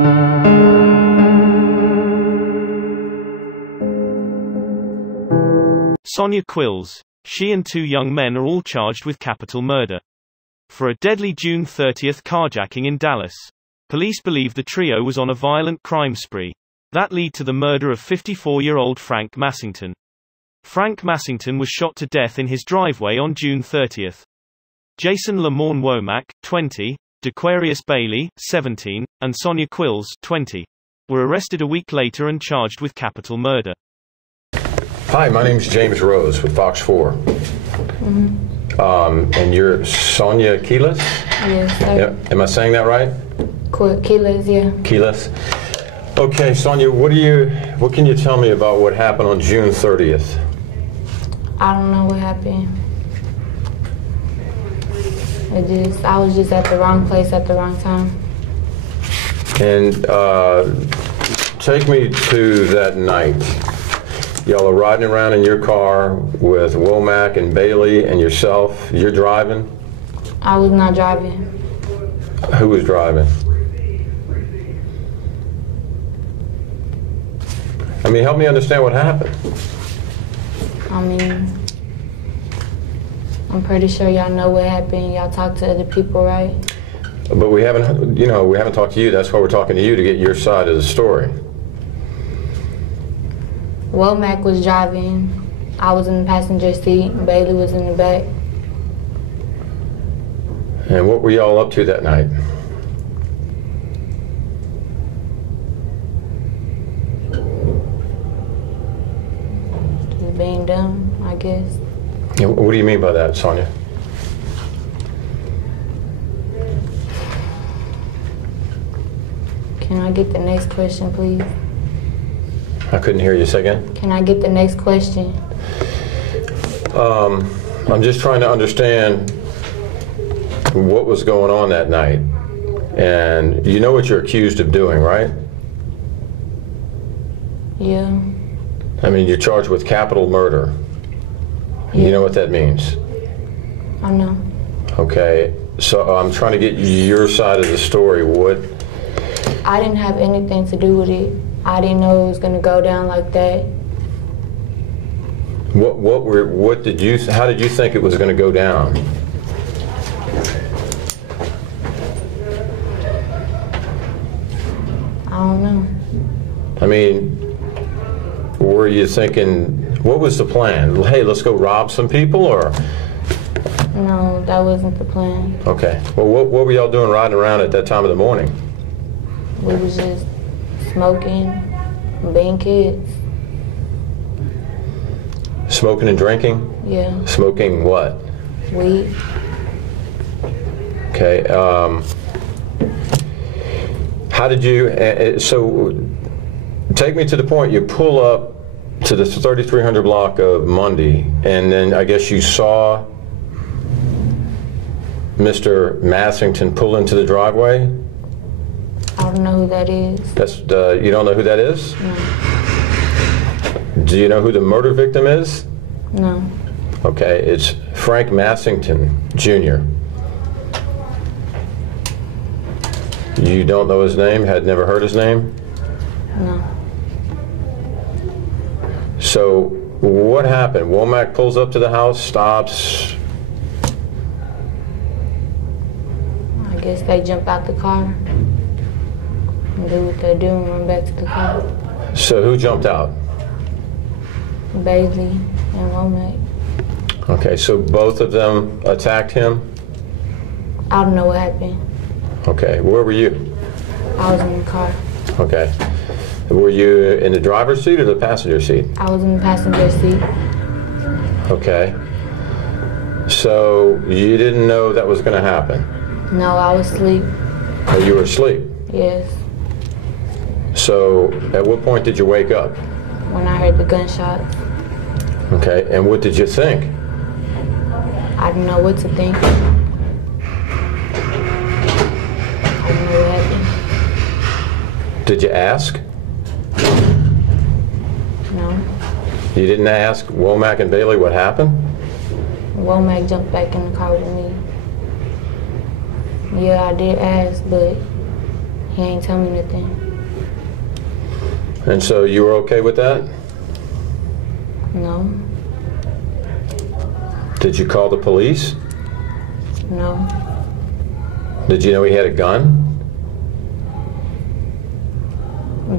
Sonia Quills. She and two young men are all charged with capital murder for a deadly June 30 carjacking in Dallas. Police believe the trio was on a violent crime spree that led to the murder of 54-year-old Frank Massington. Frank Massington was shot to death in his driveway on June 30. Jason Lamorne Womack, 20, DeQuarius Bailey, 17, and Sonia Quills, 20, were arrested a week later and charged with capital murder. Hi, my name's James Rose with Fox 4. And you're Sonia Quills? Yes, sir. Yep. Am I saying that right? Quills, yeah. Quills. Okay, Sonia, what can you tell me about what happened on June 30th? I don't know what happened. I was just at the wrong place at the wrong time. And take me to that night. Y'all are riding around in your car with Womack and Bailey and yourself. You're driving? I was not driving. Who was driving? I mean, help me understand what happened. I mean, I'm pretty sure y'all know what happened. Y'all talk to other people, right? But we haven't, we haven't talked to you. That's why we're talking to you, to get your side of the story. Womack was driving. I was in the passenger seat. Bailey was in the back. And what were y'all up to that night? Just being dumb, I guess. And what do you mean by that, Sonia? Can I get the next question, please? I couldn't hear you. Say again? Can I get the next question? I'm just trying to understand what was going on that night. And you know what you're accused of doing, right? Yeah. I mean, you're charged with capital murder. Yeah. You know what that means? I know. Okay, so I'm trying to get your side of the story. I didn't have anything to do with it. I didn't know it was going to go down like that. How did you think it was going to go down? I don't know. I mean, were you thinking, what was the plan? Hey, let's go rob some people, or? No, that wasn't the plan. Okay, well, what were y'all doing riding around at that time of the morning? We was just smoking, being kids. Smoking and drinking? Yeah. Smoking what? Weed. Okay. How did you, so take me to the point you pull up to the 3300 block of Mundy, and then I guess you saw Mr. Massington pull into the driveway? I don't know who that is. You don't know who that is? No. Do you know who the murder victim is? No. Okay, it's Frank Massington, Jr. You don't know his name? Had never heard his name? No. So, what happened? Womack pulls up to the house, stops. I guess they jump out the car and do what they do and run back to the car. So, who jumped out? Bailey and Womack. Okay, so both of them attacked him? I don't know what happened. Okay, where were you? I was in the car. Okay. Were you in the driver's seat or the passenger seat? I was in the passenger seat. Okay. So you didn't know that was going to happen? No, I was asleep. Oh, you were asleep? Yes. So at what point did you wake up? When I heard the gunshots. Okay, and what did you think? I didn't know what to think. I didn't know what happened. Did you ask? No. You didn't ask Womack and Bailey what happened? Womack jumped back in the car with me. Yeah, I did ask, but He ain't tell me nothing. And so you were okay with that? No. Did you call the police? No. Did you know he had a gun?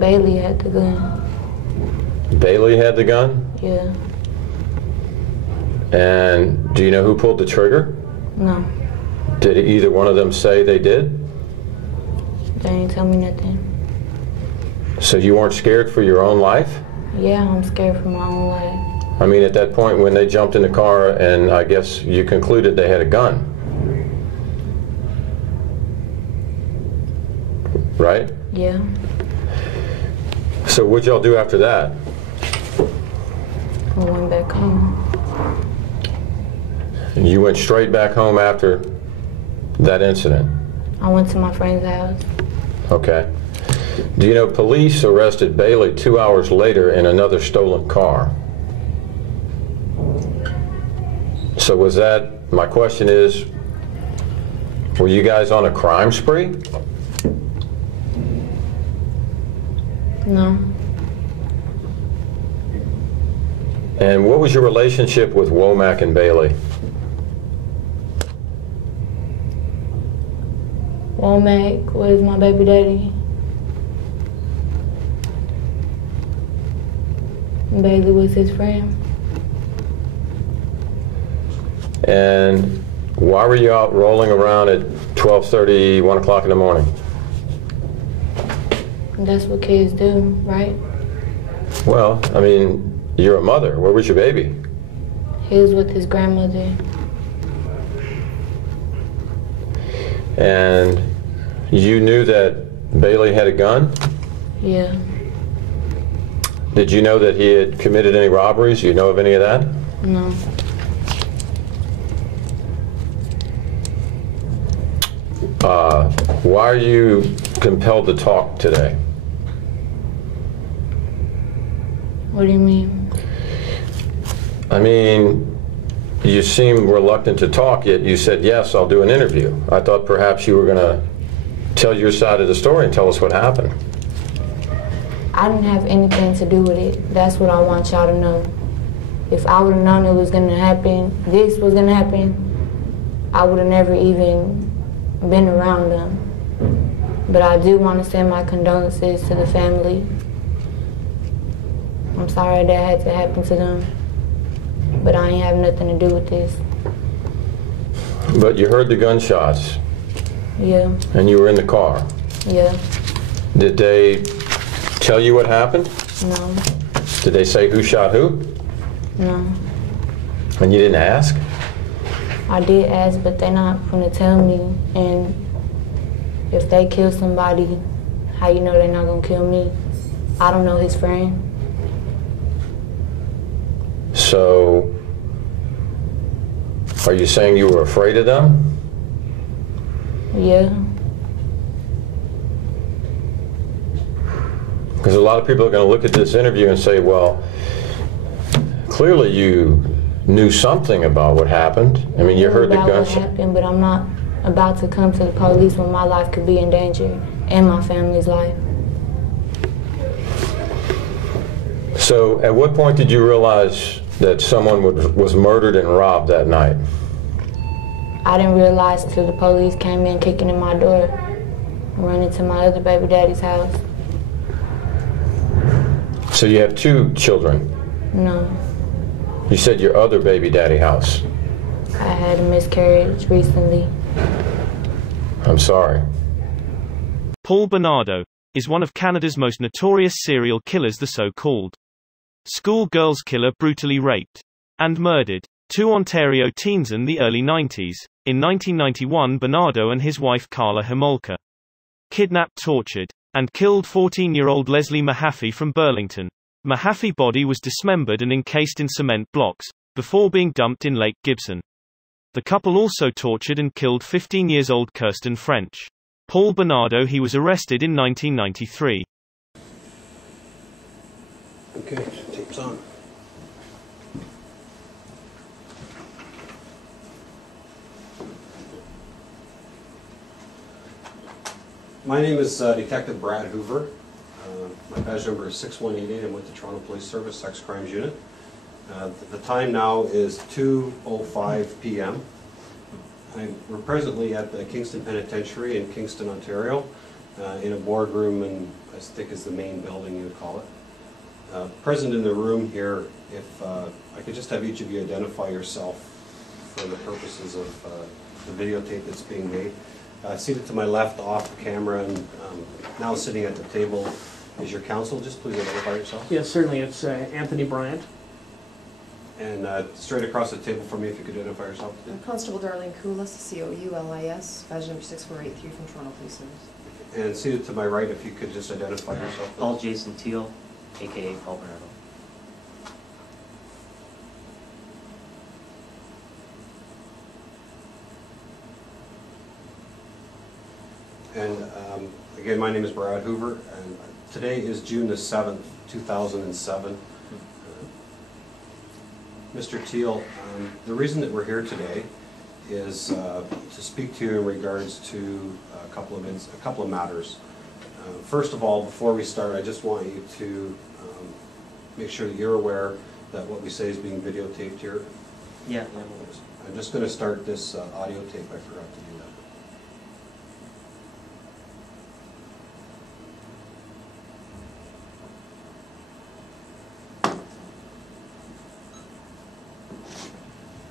Bailey had the gun. Bailey had the gun? Yeah. And do you know who pulled the trigger? No. Did either one of them say they did? They ain't tell me nothing. So you weren't scared for your own life? Yeah, I'm scared for my own life. I mean, at that point when they jumped in the car and I guess you concluded they had a gun. Right? Yeah. So what'd y'all do after that? I went back home. You went straight back home after that incident? I went to my friend's house. Okay. Do you know police arrested Bailey 2 hours later in another stolen car? So was that, my question is, were you guys on a crime spree? No. And what was your relationship with Womack and Bailey? Womack was my baby daddy. Bailey was his friend. And why were you out rolling around at 12:30, 1 o'clock in the morning? That's what kids do, right? Well, I mean, you're a mother. Where was your baby? He was with his grandmother. And you knew that Bailey had a gun? Yeah. Did you know that he had committed any robberies? Do you know of any of that? No. Why are you compelled to talk today? What do you mean? I mean, you seem reluctant to talk, yet you said, yes, I'll do an interview. I thought perhaps you were going to tell your side of the story and tell us what happened. I didn't have anything to do with it. That's what I want y'all to know. If I would have known it was going to happen, this was going to happen, I would have never even been around them. But I do want to send my condolences to the family. I'm sorry that had to happen to them, but I ain't have nothing to do with this. But you heard the gunshots. Yeah. And you were in the car. Yeah. Did they tell you what happened? No. Did they say who shot who? No. And you didn't ask? I did ask, but they're not gonna tell me. And if they kill somebody, how you know they're not gonna kill me? I don't know his friend. So, are you saying you were afraid of them? Yeah. Because a lot of people are going to look at this interview and say, well, clearly you knew something about what happened. I mean, you heard the gunshot. What happened, but I'm not about to come to the police when my life could be in danger and my family's life. So, at what point did you realize that someone was murdered and robbed that night? I didn't realize till the police came in kicking in my door, running to my other baby daddy's house. So you have 2 children? No. You said your other baby daddy house. I had a miscarriage recently. I'm sorry. Paul Bernardo is one of Canada's most notorious serial killers, the so-called school girls killer, brutally raped and murdered 2 Ontario teens in the early 90s. In 1991, Bernardo and his wife Carla Homolka kidnapped, tortured, and killed 14-year-old Leslie Mahaffey from Burlington. Mahaffey's body was dismembered and encased in cement blocks, before being dumped in Lake Gibson. The couple also tortured and killed 15-year-old Kirsten French. Paul Bernardo, he was arrested in 1993. Okay, tape's on. My name is Detective Brad Hoover. My badge number is 6188. I'm with the Toronto Police Service Sex Crimes Unit. The time now is 2:05 p.m. We're presently at the Kingston Penitentiary in Kingston, Ontario, in a boardroom, and I think is the main building you would call it. Present in the room here, if I could just have each of you identify yourself for the purposes of the videotape that's being made. Seated to my left off camera and now sitting at the table is your counsel. Just please identify yourself. Yes, certainly. It's Anthony Bryant. And straight across the table from me, if you could identify yourself. Constable Darlene Coulis, C-O-U-L-I-S, badge number 6483 from Toronto Police Service. And seated to my right, if you could just identify yourself. Paul Jason Teal, a.k.a. Paul Bernardo. And again, my name is Brad Hoover, and today is June the 7th, 2007. Mr. Teal, the reason that we're here today is to speak to you in regards to a couple of matters. First of all, before we start, I just want you to make sure that you're aware that what we say is being videotaped here. Yeah. I'm just going to start this audio tape. I forgot to do that.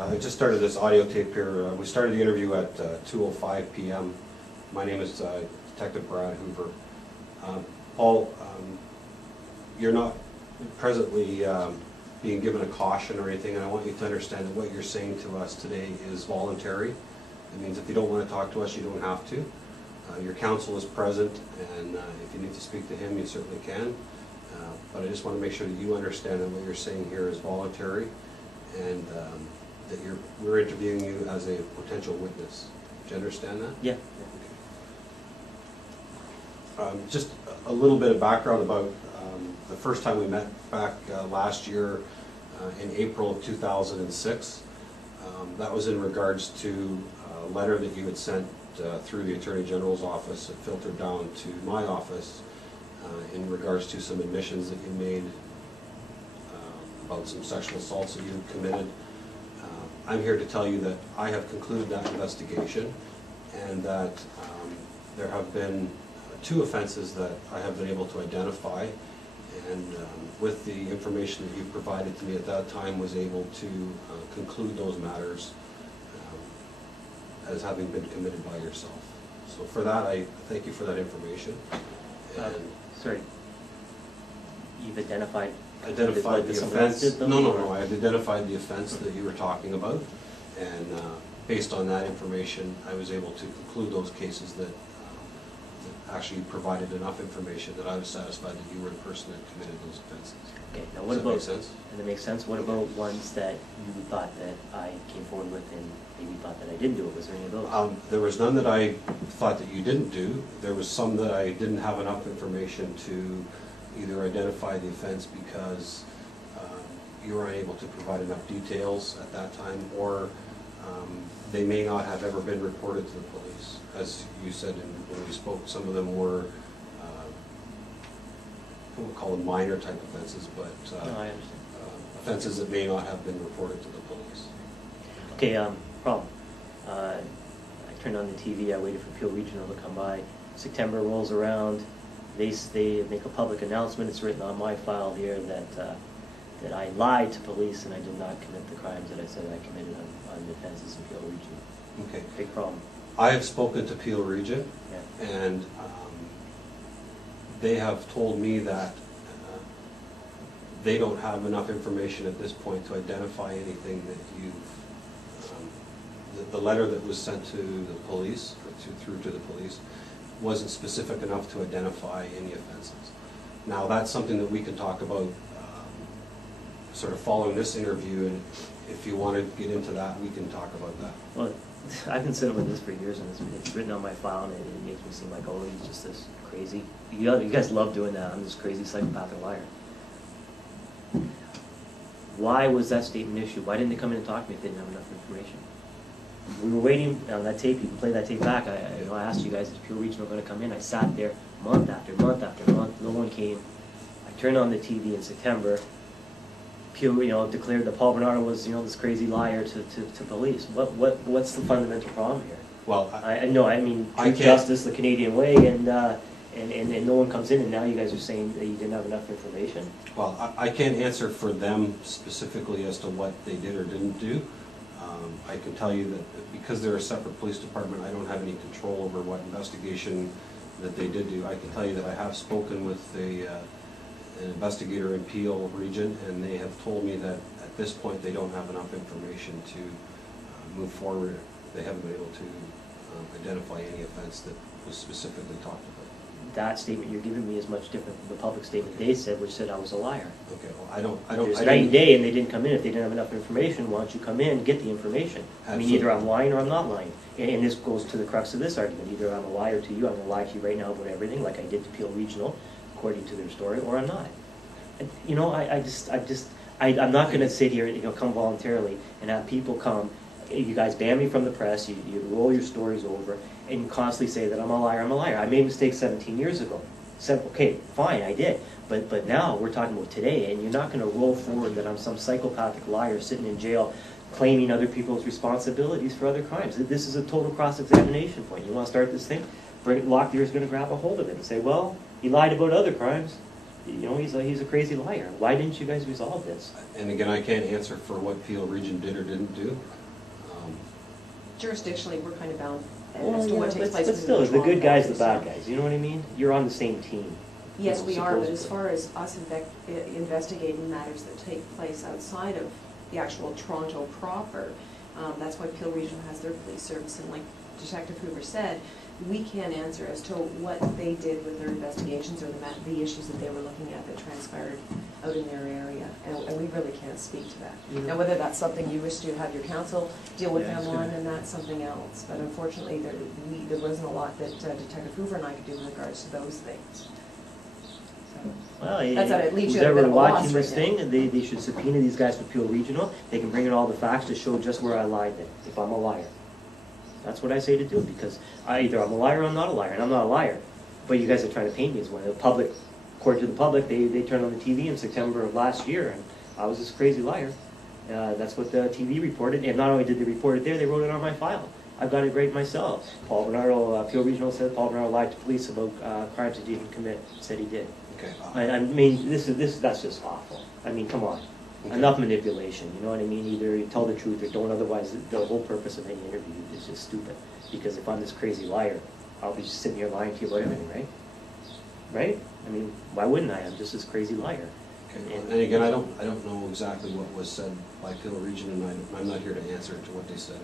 I just started this audio tape here. We started the interview at 2:05 p.m. My name is Detective Brad Hoover. Paul, you're not presently being given a caution or anything, and I want you to understand that what you're saying to us today is voluntary. It means if you don't want to talk to us, you don't have to. Your counsel is present, and if you need to speak to him, you certainly can. But I just want to make sure that you understand that what you're saying here is voluntary, and that we're interviewing you as a potential witness. Do you understand that? Yeah. Just a little bit of background about the first time we met back last year in April of 2006. That was in regards to a letter that you had sent through the Attorney General's office. It filtered down to my office in regards to some admissions that you made about some sexual assaults that you had committed. I'm here to tell you that I have concluded that investigation, and that there have been 2 offenses that I have been able to identify, and with the information that you provided to me at that time, was able to conclude those matters as having been committed by yourself. So for that, I thank you for that information. And Sorry. You've identified the offense. No. I had identified the offense that you were talking about, and based on that information, I was able to conclude those cases that actually provided enough information that I was satisfied that you were the person that committed those offenses. Okay. Now, Does what that about? make sense? And that makes sense. What about ones that you thought that I came forward with, and maybe thought that I didn't do it? Was there any of those? There was none that I thought that you didn't do. There was some that I didn't have enough information to either identify the offense because you were unable to provide enough details at that time, or they may not have ever been reported to the police. As you said when we spoke, some of them were, I won't call them minor type offenses, but No, I understand. offenses that may not have been reported to the police. Okay. Problem. I turned on the TV. I waited for Peel Regional to come by. September rolls around. They make a public announcement. It's written on my file here that I lied to police and I did not commit the crimes that I said I committed on the offenses in Peel Region. Okay. Big problem. I have spoken to Peel Region, Yeah. and they have told me that they don't have enough information at this point to identify anything that you've, the letter that was sent to the police, or through to the police, wasn't specific enough to identify any offenses. Now, that's something that we can talk about sort of following this interview, and if you want to get into that, we can talk about that. Well, I've been sitting with this for years, and it's written on my file, and it makes me seem like, oh, he's just this crazy. You guys love doing that. I'm this crazy psychopathic liar. Why was that statement issued? Why didn't they come in and talk to me if they didn't have enough information? we were waiting on that tape. You can play that tape back. I asked you guys, is Peel Regional going to come in? I sat there month after month after month. No one came. I turned on the TV in September. Peel, declared that Paul Bernardo was, this crazy liar to police. What's the fundamental problem here? Well, I mean, I truth, justice, the Canadian way, and no one comes in, and now you guys are saying that you didn't have enough information? well, I can't answer for them specifically as to what they did or didn't do. I can tell you that because they're a separate police department, I don't have any control over what investigation that they did do. I can tell you that I have spoken with an investigator in Peel Region, and they have told me that at this point they don't have enough information to move forward. They haven't been able to identify any offense that was specifically talked about. That statement you're giving me is much different from the public statement they said, which said I was a liar. Okay, well, I don't. There's night and day, and they didn't come in. If they didn't have enough information, why don't you come in and get the information? Absolutely. I mean, either I'm lying or I'm not lying. And this goes to the crux of this argument. Either I'm a liar to you, I'm going to lie to you right now about everything, like I did to Peel Regional, according to their story, or I'm not. And, I'm not going to sit here and come voluntarily and have people come. You guys ban me from the press. You roll your stories over and constantly say that I'm a liar. I'm a liar. I made mistakes 17 years ago. Okay, fine, I did. But now we're talking about today, and you're not going to roll forward that I'm some psychopathic liar sitting in jail claiming other people's responsibilities for other crimes. This is a total cross-examination point. You want to start this thing? Locklear's going to grab a hold of it and say, well, he lied about other crimes. He's a crazy liar. Why didn't you guys resolve this? And again, I can't answer for what Peel Region did or didn't do. Jurisdictionally, we're kind of bound as to what takes place. But still, the good guys, the bad guys. You know what I mean? You're on the same team. Yes, we are, but as far as us investigating matters that take place outside of the actual Toronto proper, that's why Peel Regional has their police service, and like Detective Hoover said, we can't answer as to what they did with their investigations or the issues that they were looking at that transpired out in their area, and we really can't speak to that. Now, whether that's something you wish to have your counsel deal with them on, and that's something else. But unfortunately, there wasn't a lot that Detective Hoover and I could do in regards to those things. Well, who's ever watching this thing, they should subpoena these guys for Peel Regional. They can bring in all the facts to show just where I lied if I'm a liar. That's what I say to do, because either I'm a liar or I'm not a liar, and I'm not a liar. But you guys are trying to paint me as one. The public, according to the public, they turned on the TV in September of last year, and I was this crazy liar. That's what the TV reported, and not only did they report it there, they wrote it on my file. I've got it right myself. Paul Bernardo, Peel Regional said Paul Bernardo lied to police about crimes he didn't commit. Said he did. Okay. I mean, that's just awful. I mean, come on. Okay. Enough manipulation, you know what I mean? Either you tell the truth or don't, otherwise the whole purpose of any interview is just stupid. Because if I'm this crazy liar, I'll be just sitting here lying to you about everything, right? Right? I mean, why wouldn't I? I'm just this crazy liar. Okay. And again, I don't know exactly what was said by Peel Region, and I'm not here to answer to what they said.